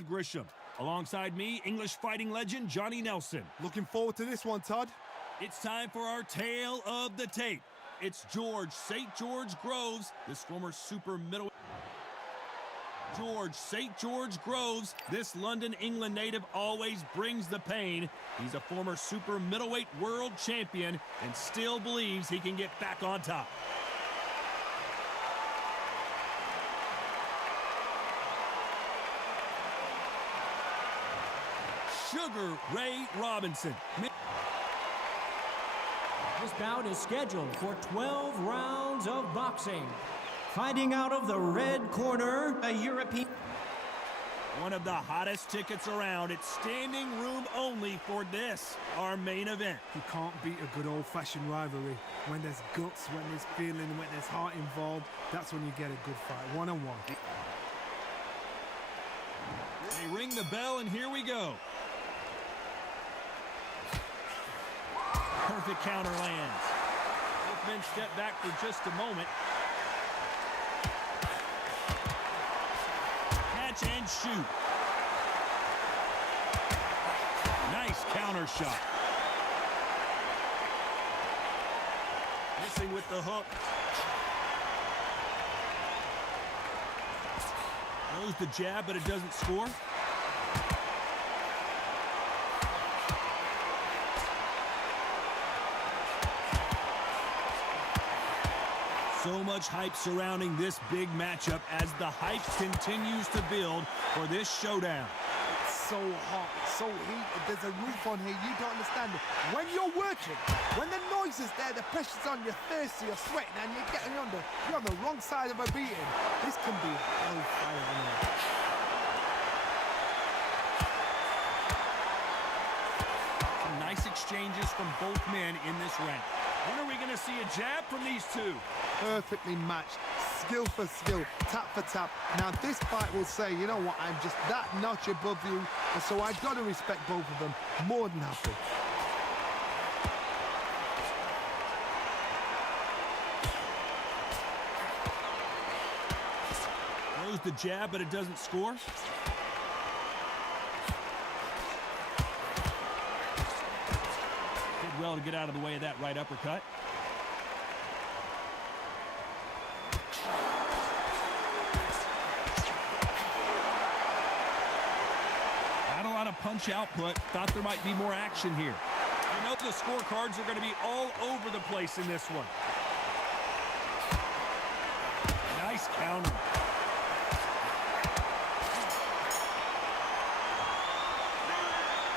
Grisham. Alongside me, English fighting legend Johnny Nelson. Looking forward to this one, Todd. It's time for our tale of the tape. It's George St. George Groves, this former super middleweight. George St. George Groves, this London, England native always brings the pain. He's a former super middleweight world champion and still believes he can get back on top. Sugar Ray Robinson. This bout is scheduled for 12 rounds of boxing. Fighting out of the red corner, a European. One of the hottest tickets around. It's standing room only for this, our main event. You can't beat a good old-fashioned rivalry. When there's guts, when there's feeling, when there's heart involved, that's when you get a good fight, one-on-one. They ring the bell and here we go. Perfect counter lands. Both men step back for just a moment. Catch and shoot. Nice counter shot. Missing with the hook. Throws the jab, but it doesn't score. So much hype surrounding this big matchup as the hype continues to build for this showdown. It's so hot, so heated, there's a roof on here, you don't understand it. When you're working, when the noise is there, the pressure's on, you're thirsty, you're sweating, and you're getting under, you're on the wrong side of a beating. This can be hellfire on here. Some nice exchanges from both men in this round. When are we going to see a jab from these two? Perfectly matched, skill for skill, tap for tap. Now this fight will say, you know what, I'm just that notch above you, and so I've got to respect both of them. More than happy. Throws the jab, but it doesn't score. Did well to get out of the way of that right uppercut. Punch output. Thought there might be more action here. You know the scorecards are going to be all over the place in this one. Nice counter.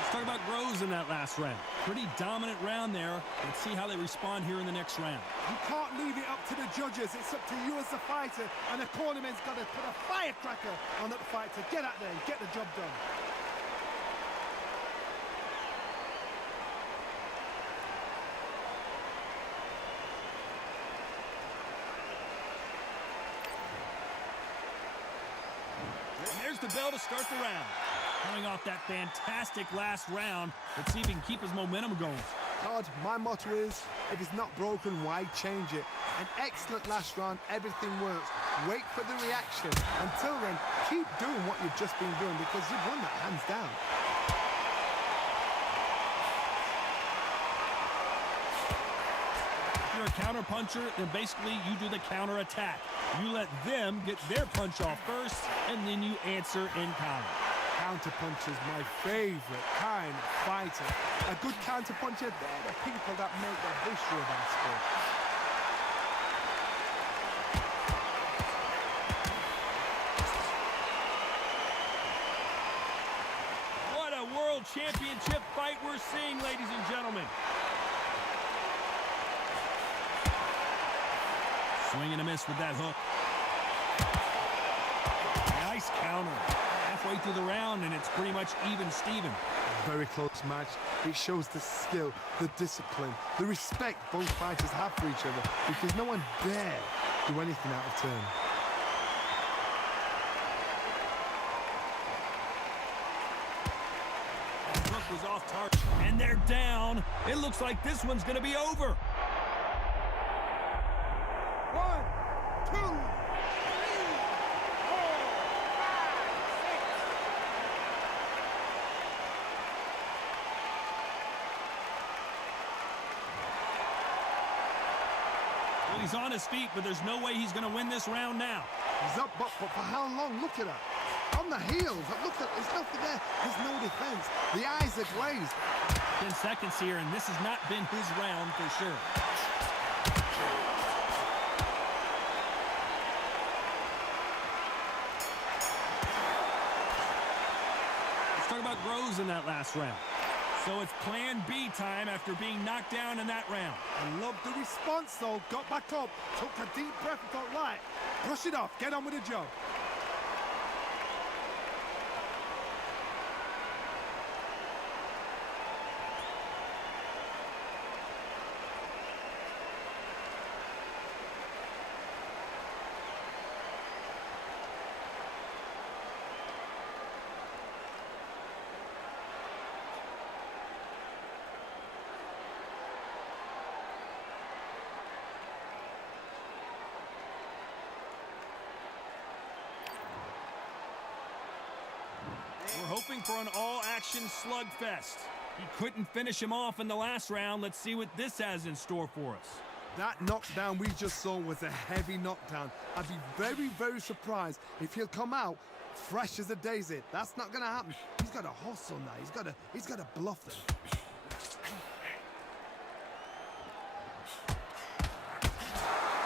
Let's talk about Groves in that last round. Pretty dominant round there. Let's see how they respond here in the next round. You can't leave it up to the judges. It's up to you as the fighter, and the cornerman's got to put a firecracker on that fight to get out there and get the job done. The bell to start the round. Coming off that fantastic last round, let's see if he can keep his momentum going. Todd, my motto is, if it's not broken, why change it? An excellent last round, everything works. Wait for the reaction. Until then, keep doing what you've just been doing because you've won that hands down. If you're a counter puncher, then basically you do the counter attack. You let them get their punch off first, and then you answer in kind. Counterpuncher is my favorite kind of fighter. A good counterpuncher, they're the people that make the history of our sport. What a world championship fight we're seeing, ladies and gentlemen. Swing and a miss with that hook. Nice counter. Halfway through the round, and it's pretty much even Steven. Very close match. It shows the skill, the discipline, the respect both fighters have for each other because no one dare do anything out of turn. That hook was off target, and they're down. It looks like this one's going to be over. 1, 2, 3, 4, 5, 6. He's on his feet, but there's no way he's going to win this round now. He's up, but for how long? Look at that. On the heels. Look at, there's nothing there. There's no defense. The eyes are glazed. 10 seconds here, and this has not been his round for sure. Let's talk about Groves in that last round. So it's plan B time after being knocked down in that round. I love the response, though. Got back up, took a deep breath and thought, right, brush it off, get on with the job. We're hoping for an all-action slugfest. He couldn't finish him off in the last round. Let's see what this has in store for us. That knockdown we just saw was a heavy knockdown. I'd be very, very surprised if he'll come out fresh as a daisy. That's not going to happen. He's got to hustle now. He's got to bluff them.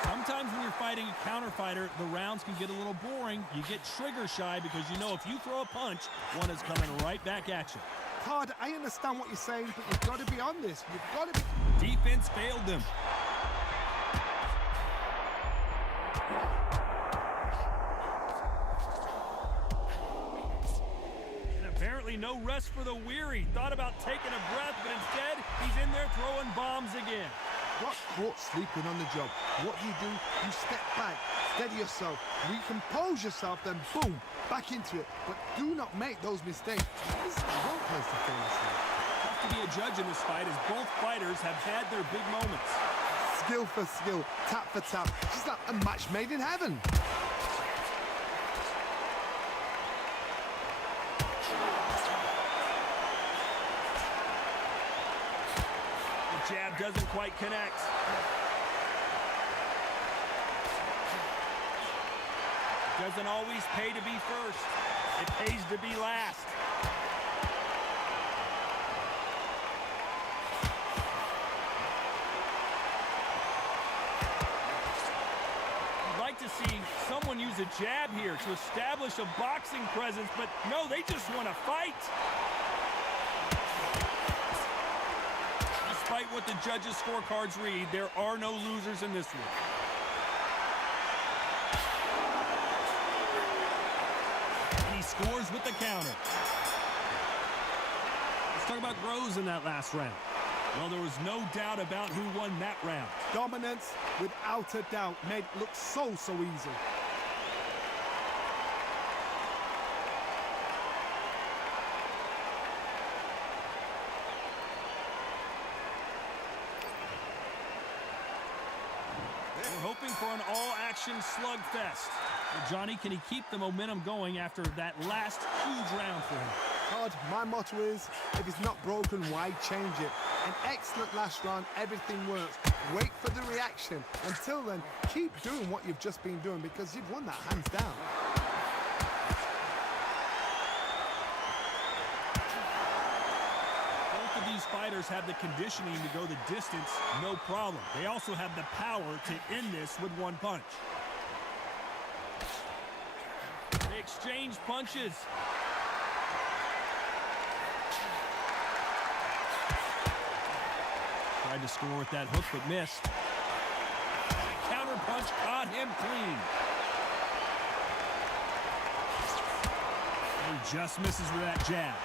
Sometimes when you're fighting a counter fighter, the rounds can get a little boring. You get trigger shy because you know if you throw a punch, one is coming right back at you. Todd, I understand what you're saying, but you've got to be on this. You've got to be... Defense failed them. And apparently no rest for the weary. Thought about taking a breath, but instead, he's in there throwing bombs again. Got caught sleeping on the job. What do? You step back, steady yourself, recompose yourself, then boom, back into it. But do not make those mistakes. This is the wrong place to fail asleep. Tough to be a judge in this fight as both fighters have had their big moments. Skill for skill, tap for tap. Just like a match made in heaven. Jab doesn't quite connect. It doesn't always pay to be first. It pays to be last. You'd like to see someone use a jab here to establish a boxing presence, but no, they just want to fight. Despite what the judges' scorecards read, there are no losers in this one. And he scores with the counter. Let's talk about Groves in that last round. Well, there was no doubt about who won that round. Dominance, without a doubt, made it look so easy. We're hoping for an all-action slugfest. Well, Johnny, can he keep the momentum going after that last huge round for him? Todd, my motto is, if it's not broken, why change it? An excellent last round, everything works. Wait for the reaction. Until then, keep doing what you've just been doing because you've won that hands down. Both of these fighters have the conditioning to go the distance, no problem. They also have the power to end this with one punch. They exchange punches. Tried to score with that hook, but missed. Counter punch caught him clean. He just misses with that jab.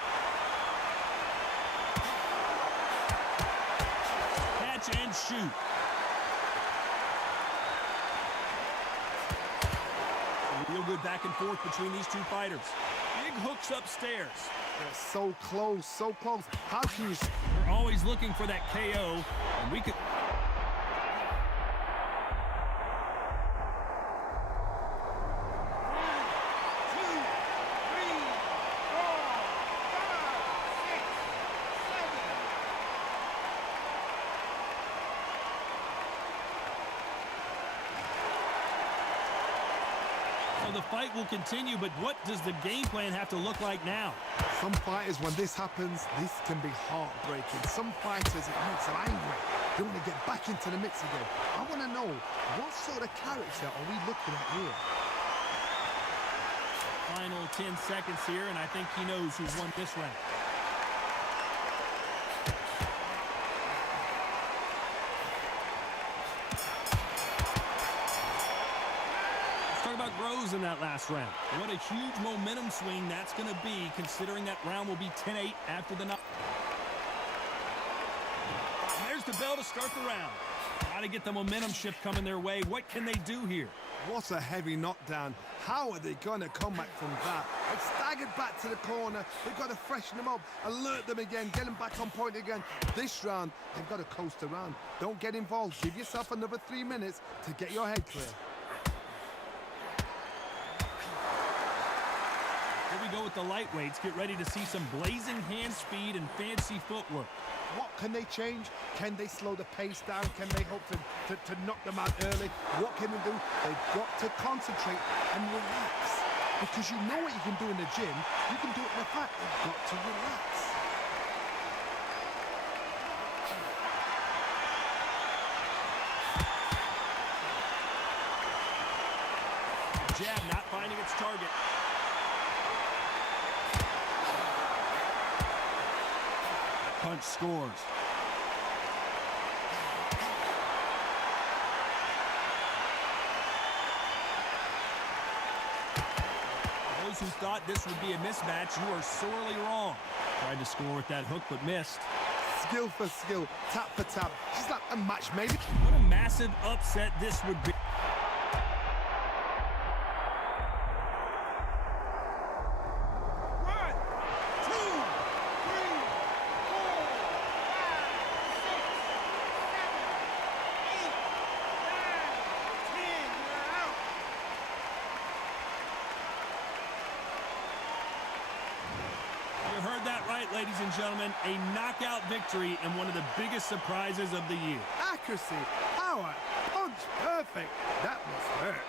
Catch and shoot. Real good back and forth between these two fighters. Big hooks upstairs. They're so close, so close. How can you... We're always looking for that KO, and we could... So the fight will continue, but what does the game plan have to look like now? Some fighters, when this happens, this can be heartbreaking. Some fighters, it makes them angry. They want to get back into the mix again. I want to know, what sort of character are we looking at here? Final 10 seconds here, and I think he knows who's won this round. About Groves in that last round. What a huge momentum swing that's going to be, considering that round will be 10-8 after the knock. And there's the bell to start the round. Got to get the momentum shift coming their way. What can they do here? What a heavy knockdown. How are they going to come back from that? They staggered back to the corner. They've got to freshen them up, alert them again, get them back on point again. This round, they've got to coast around. Don't get involved. Give yourself another 3 minutes to get your head clear. Here we go with the lightweights. Get ready to see some blazing hand speed and fancy footwork. What can they change? Can they slow the pace down? Can they hope to knock them out early? What can they do? They've got to concentrate and relax. Because you know what you can do in the gym. You can do it in the fight. They've got to relax. Jab not finding its target. Punch scores. Those who thought this would be a mismatch, you are sorely wrong. Tried to score with that hook, but missed. Skill for skill, tap for tap. She's like a match made. What a massive upset this would be. Heard that right, ladies and gentlemen. A knockout victory and one of the biggest surprises of the year. Accuracy, power, punch, perfect. That must hurt.